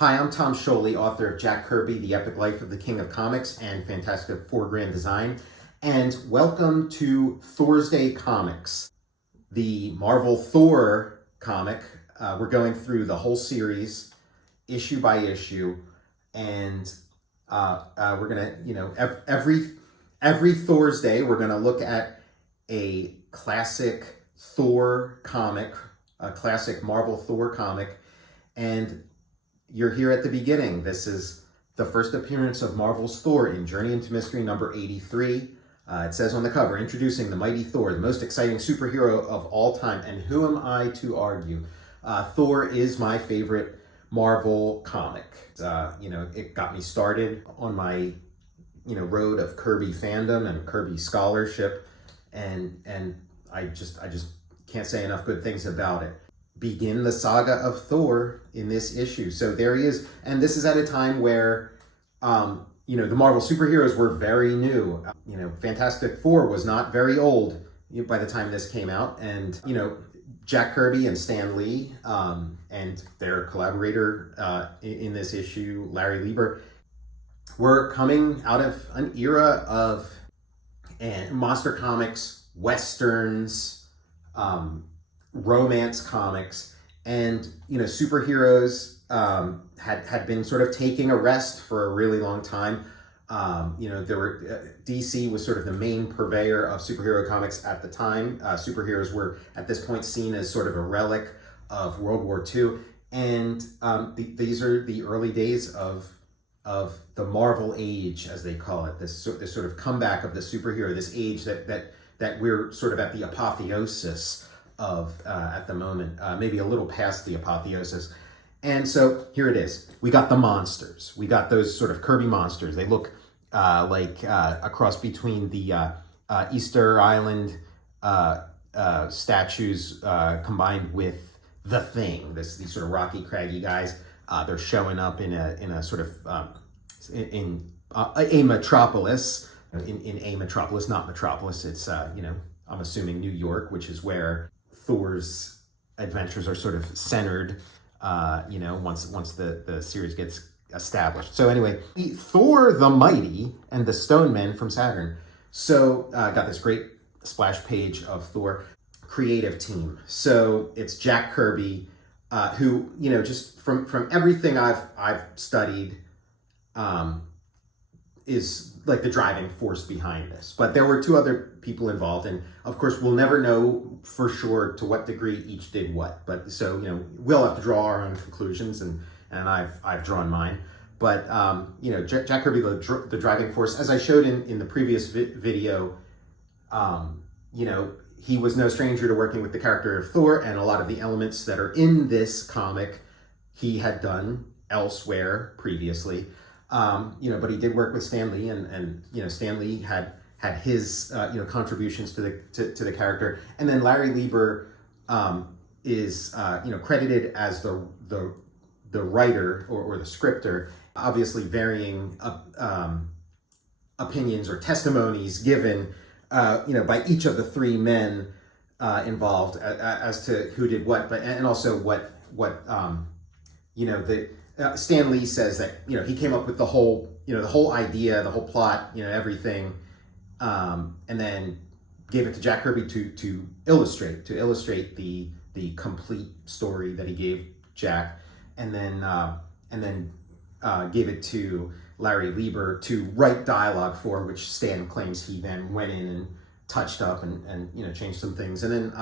Hi, I'm Tom Scioli, author of Jack Kirby, The Epic Life of the King of Comics and Fantastic Four Grand Design, and welcome to THORsday Comics, the Marvel Thor comic. We're going through the whole series, issue by issue, and we're gonna, every THORsday, we're gonna look at a classic Thor comic, a classic Marvel Thor comic, and you're here at the beginning. This is the first appearance of Marvel's Thor in Journey into Mystery number 83. It says on the cover, introducing the mighty Thor, the most exciting superhero of all time. And who am I to argue? Thor is my favorite Marvel comic. It got me started on my, road of Kirby fandom and Kirby scholarship. And I just can't say enough good things about it. Begin the saga of Thor in this issue. So there he is. And this is at a time where, the Marvel superheroes were very new. Fantastic Four was not very old by the time this came out. And, Jack Kirby and Stan Lee and their collaborator in this issue, Larry Lieber, were coming out of an era of monster comics, westerns, romance comics, and superheroes had been sort of taking a rest for a really long time. DC was sort of the main purveyor of superhero comics at the time. Superheroes were at this point seen as sort of a relic of World War II, and these are the early days of the Marvel age, as they call it. This sort of comeback of the superhero, this age that we're sort of at the apotheosis of at the moment, maybe a little past the apotheosis. And so here it is. We got the monsters. We got those sort of Kirby monsters. They look like a cross between the Easter Island statues combined with the Thing. These sort of rocky, craggy guys. They're showing up in a sort of in a metropolis. In a metropolis, not metropolis. It's I'm assuming New York, which is where Thor's adventures are sort of centered, once the series gets established. So anyway, Thor the Mighty and the Stonemen from Saturn. So got this great splash page of Thor creative team. So it's Jack Kirby, who, just from everything I've studied, is like the driving force behind this. But there were two other people involved, and of course we'll never know for sure to what degree each did what. But so we'll have to draw our own conclusions, and I've drawn mine. But Jack Kirby, the driving force, as I showed in the previous video, he was no stranger to working with the character of Thor, and a lot of the elements that are in this comic he had done elsewhere previously. But he did work with Stan Lee, and Stan Lee had his contributions to the character, and then Larry Lieber is credited as the writer or the scripter. Obviously, varying opinions or testimonies given by each of the three men involved as to who did what, and also what Stan Lee says that he came up with the whole idea, the whole plot, everything, and then gave it to Jack Kirby to illustrate the complete story that he gave Jack, and then gave it to Larry Lieber to write dialogue for, which Stan claims he then went in and touched up and changed some things, and then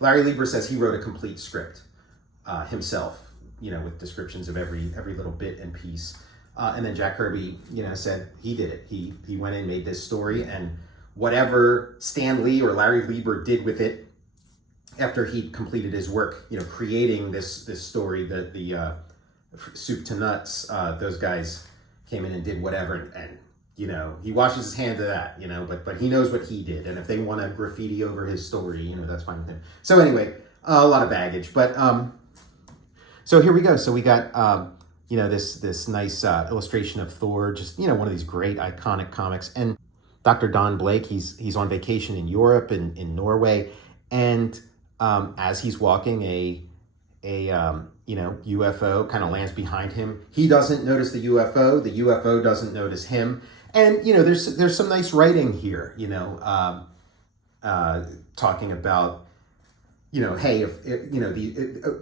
Larry Lieber says he wrote a complete script himself, with descriptions of every little bit and piece. And then Jack Kirby, said he did it. He went in, made this story, and whatever Stan Lee or Larry Lieber did with it after he completed his work, creating this story, the soup to nuts, those guys came in and did whatever, and he washes his hands of that, but he knows what he did, and if they want to graffiti over his story, that's fine with him. So anyway, a lot of baggage, but so here we go. So we got, this nice illustration of Thor, just, one of these great iconic comics. And Dr. Don Blake, he's on vacation in Europe and in Norway. And as he's walking, UFO kind of lands behind him. He doesn't notice the UFO doesn't notice him. And, there's some nice writing here, talking about, hey,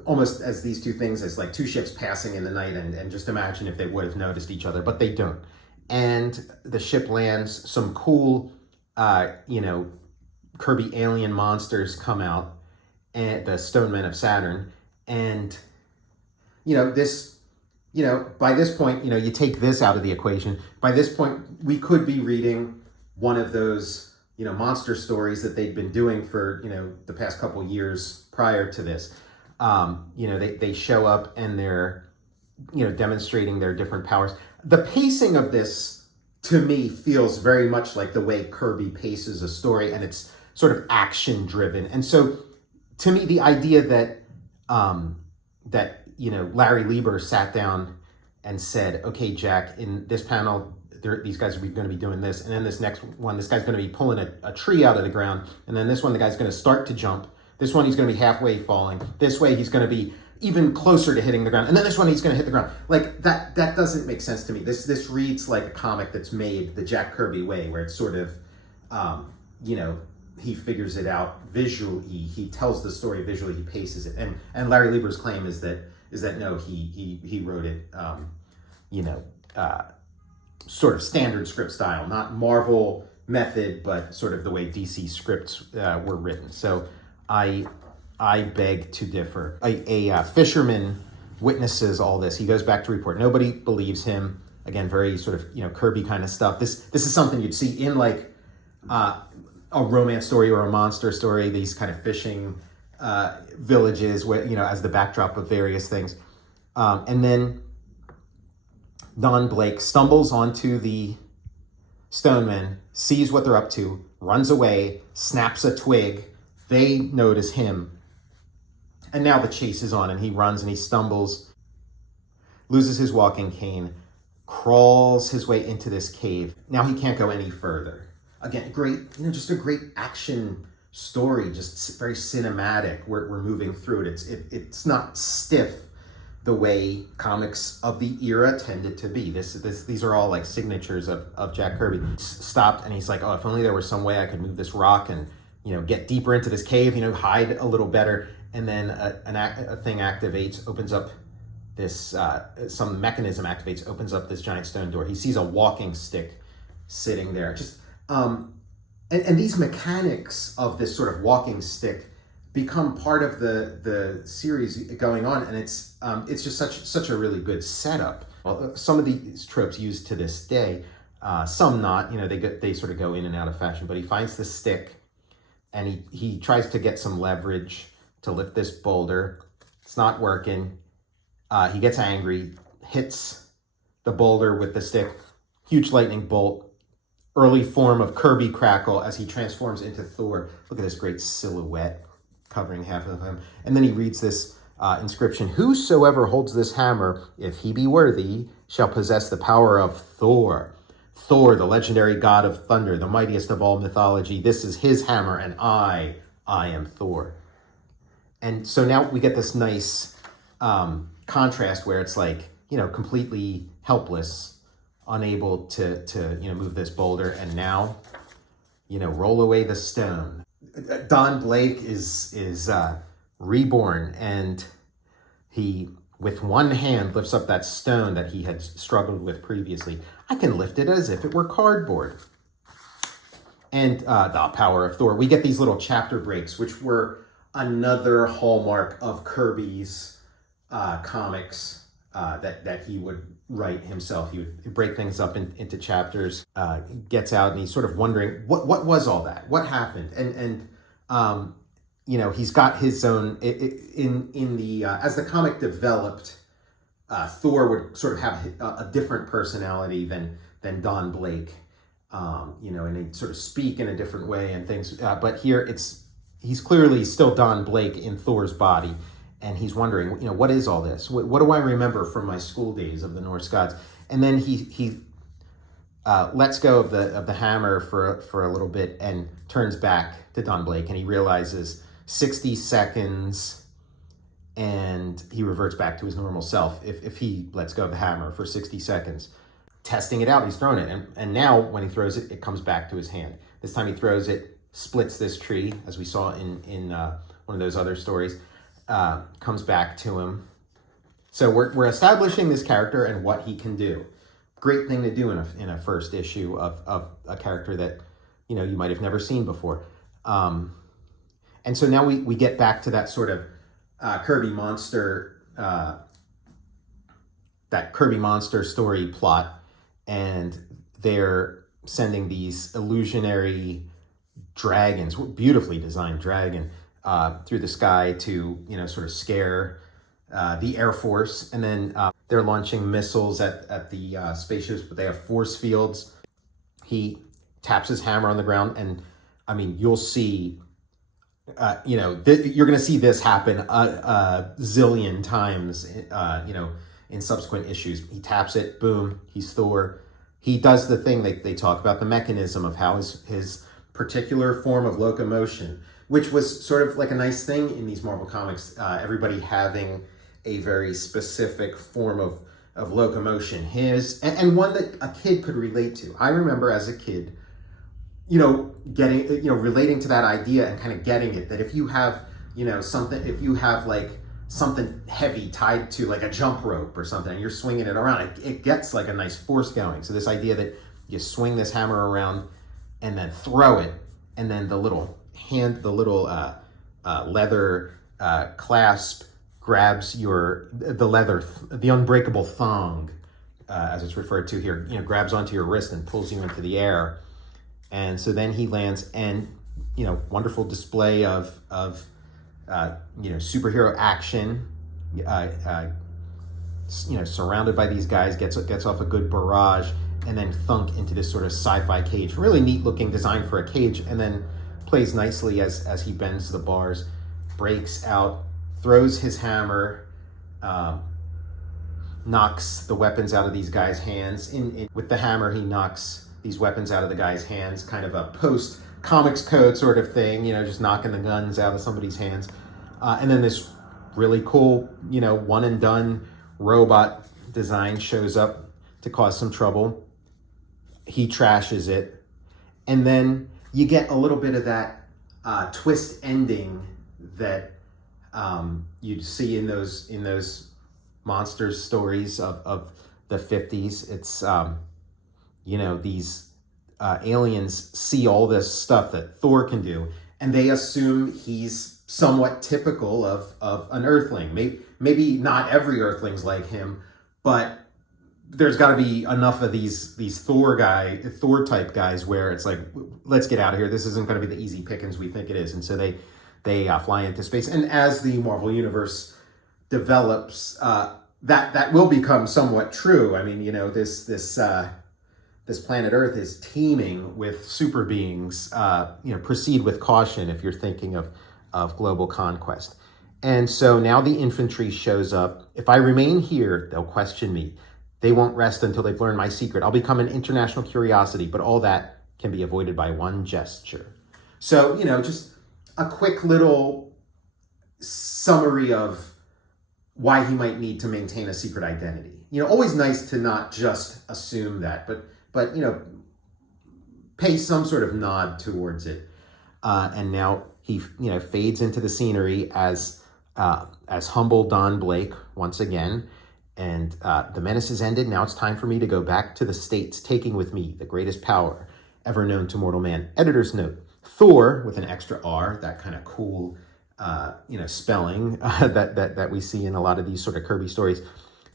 almost as these two things as like two ships passing in the night, and just imagine if they would have noticed each other, but they don't. And the ship lands, some cool, Kirby alien monsters come out, and the Stonemen of Saturn. And, by this point, you take this out of the equation. By this point, we could be reading one of those, monster stories that they'd been doing for, the past couple years prior to this. They show up and they're, demonstrating their different powers. The pacing of this, to me, feels very much like the way Kirby paces a story, and it's sort of action driven. And so, to me, the idea that Larry Lieber sat down and said, okay, Jack, in this panel, these guys are going to be doing this, and then this next one, this guy's going to be pulling a tree out of the ground, and then this one, the guy's going to start to jump. This one, he's going to be halfway falling. This way, he's going to be even closer to hitting the ground, and then this one, he's going to hit the ground. Like, that doesn't make sense to me. This reads like a comic that's made the Jack Kirby way, where it's sort of, he figures it out visually. He tells the story visually. He paces it. And Larry Lieber's claim is that no, he wrote it, sort of standard script style, not Marvel method, but sort of the way DC scripts were written. So I beg to differ. A fisherman witnesses all this. He goes back to report. Nobody believes him. Again, very sort of Kirby kind of stuff. This is something you'd see in like a romance story or a monster story. These kind of fishing villages, where as the backdrop of various things, and then Don Blake stumbles onto the Stonemen, sees what they're up to, runs away, snaps a twig. They notice him, and now the chase is on, and he runs and he stumbles, loses his walking cane, crawls his way into this cave. Now he can't go any further. Again, great, just a great action story, just very cinematic. We're moving through it. It's not stiff the way comics of the era tended to be. These are all like signatures of Jack Kirby. Stopped, and he's like, oh, if only there was some way I could move this rock and get deeper into this cave, hide a little better. And then a thing activates, opens up this, some mechanism activates, opens up this giant stone door. He sees a walking stick sitting there. And these mechanics of this sort of walking stick become part of the series going on, and it's just such a really good setup. Well, some of these tropes used to this day, some not. They sort of go in and out of fashion. But he finds the stick, and he tries to get some leverage to lift this boulder. It's not working. He gets angry, hits the boulder with the stick. Huge lightning bolt. Early form of Kirby crackle as he transforms into Thor. Look at this great silhouette covering half of him. And then he reads this inscription: whosoever holds this hammer, if he be worthy, shall possess the power of Thor. Thor, the legendary god of thunder, the mightiest of all mythology. This is his hammer, and I am Thor. And so now we get this nice contrast where it's like, completely helpless, unable to move this boulder, and now, roll away the stone. Don Blake is reborn, and he, with one hand, lifts up that stone that he had struggled with previously. I can lift it as if it were cardboard. And the power of Thor. We get these little chapter breaks, which were another hallmark of Kirby's comics that he would write himself. He would break things up into chapters, gets out, and he's sort of wondering, what was all that? What happened? And he's got his own, in the as the comic developed, Thor would sort of have a different personality than Don Blake, and he'd sort of speak in a different way and things. But here he's clearly still Don Blake in Thor's body. And he's wondering, what is all this? What do I remember from my school days of the Norse gods? And then he lets go of the hammer for a little bit and turns back to Don Blake, and he realizes 60 seconds, and and he reverts back to his normal self if he lets go of the hammer for 60 seconds. Testing it out, he's thrown it, and now when he throws it, it comes back to his hand. This time he throws it, splits this tree, as we saw in one of those other stories, comes back to him. So we're establishing this character and what he can do. Great thing to do in a first issue of a character that you might have never seen before. And so now we get back to that sort of Kirby monster story plot, and they're sending these illusionary dragons, beautifully designed dragon, through the sky to sort of scare the Air Force, and then they're launching missiles at the spaceships, but they have force fields. He taps his hammer on the ground, and I mean, you'll see, you're going to see this happen a zillion times, in subsequent issues. He taps it, boom, he's Thor. He does the thing they talk about, the mechanism of how his particular form of locomotion, which was sort of like a nice thing in these Marvel comics, everybody having a very specific form of locomotion, and one that a kid could relate to. I remember as a kid, relating to that idea and kind of getting it, that if you have, something heavy tied to like a jump rope or something, and you're swinging it around, it gets like a nice force going. So this idea that you swing this hammer around and then throw it, and then the little leather clasp grabs the unbreakable thong, as it's referred to here, grabs onto your wrist and pulls you into the air. And so then he lands, and wonderful display of superhero action, surrounded by these guys, gets off a good barrage, and then thunk into this sort of sci-fi cage. Really neat looking design for a cage, and then plays nicely as he bends the bars, breaks out, throws his hammer, knocks the weapons out of these guys' hands. With the hammer, he knocks these weapons out of the guy's hands, kind of a post-comics code sort of thing, just knocking the guns out of somebody's hands. And then this really cool, one-and-done robot design shows up to cause some trouble. He trashes it. And then you get a little bit of that twist ending that you'd see in those monsters stories of the 50s. It's these aliens see all this stuff that Thor can do, and they assume he's somewhat typical of an Earthling. Maybe not every Earthling's like him, but there's got to be enough of these Thor type guys where it's like, let's get out of here. This isn't going to be the easy pickings we think it is. And so they fly into space. And as the Marvel Universe develops, that will become somewhat true. I mean, this planet Earth is teeming with super beings. Proceed with caution if you're thinking of global conquest. And so now the infantry shows up. If I remain here, they'll question me. They won't rest until they've learned my secret. I'll become an international curiosity, but all that can be avoided by one gesture. So, just a quick little summary of why he might need to maintain a secret identity. Always nice to not just assume that, but pay some sort of nod towards it. And now he fades into the scenery as humble Don Blake once again. And the menace is ended. Now it's time for me to go back to the States, taking with me the greatest power ever known to mortal man. Editor's note: Thor with an extra R, that kind of cool spelling that we see in a lot of these sort of Kirby stories.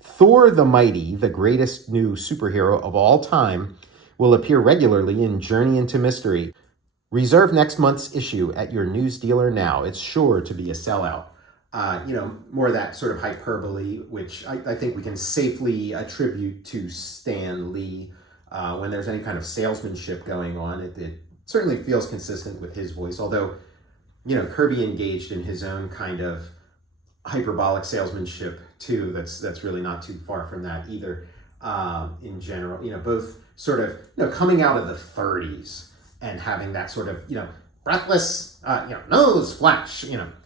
Thor the Mighty, the greatest new superhero of all time, will appear regularly in Journey into Mystery. Reserve next month's issue at your news dealer now. It's sure to be a sellout. More of that sort of hyperbole, which I think we can safely attribute to Stan Lee. When there's any kind of salesmanship going on, it certainly feels consistent with his voice, although, Kirby engaged in his own kind of hyperbolic salesmanship too. That's really not too far from that either. In general, both sort of, coming out of the 30s and having that sort of, breathless, nose flash,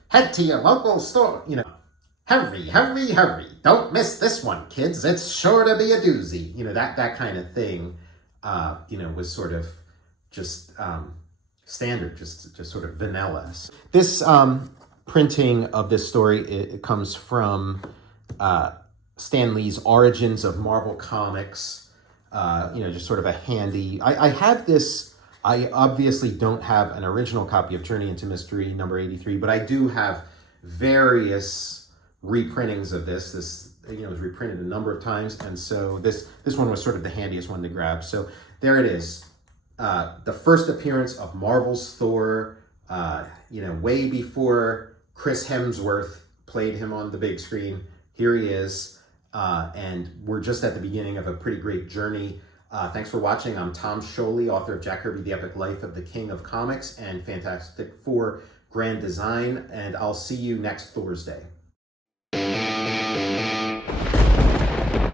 head to your local store, Hurry, hurry, hurry. Don't miss this one, kids. It's sure to be a doozy. That kind of thing, was sort of just standard, just sort of vanilla. This printing of this story, it comes from Stan Lee's Origins of Marvel Comics. Just sort of a handy. I have this. I obviously don't have an original copy of Journey into Mystery number 83, but I do have various reprintings of this. This was reprinted a number of times, and so this one was sort of the handiest one to grab. So there it is, the first appearance of Marvel's Thor. Way before Chris Hemsworth played him on the big screen. Here he is, and we're just at the beginning of a pretty great journey. Thanks for watching. I'm Tom Scioli, author of Jack Kirby, The Epic Life of the King of Comics and Fantastic Four Grand Design, and I'll see you next Thursday.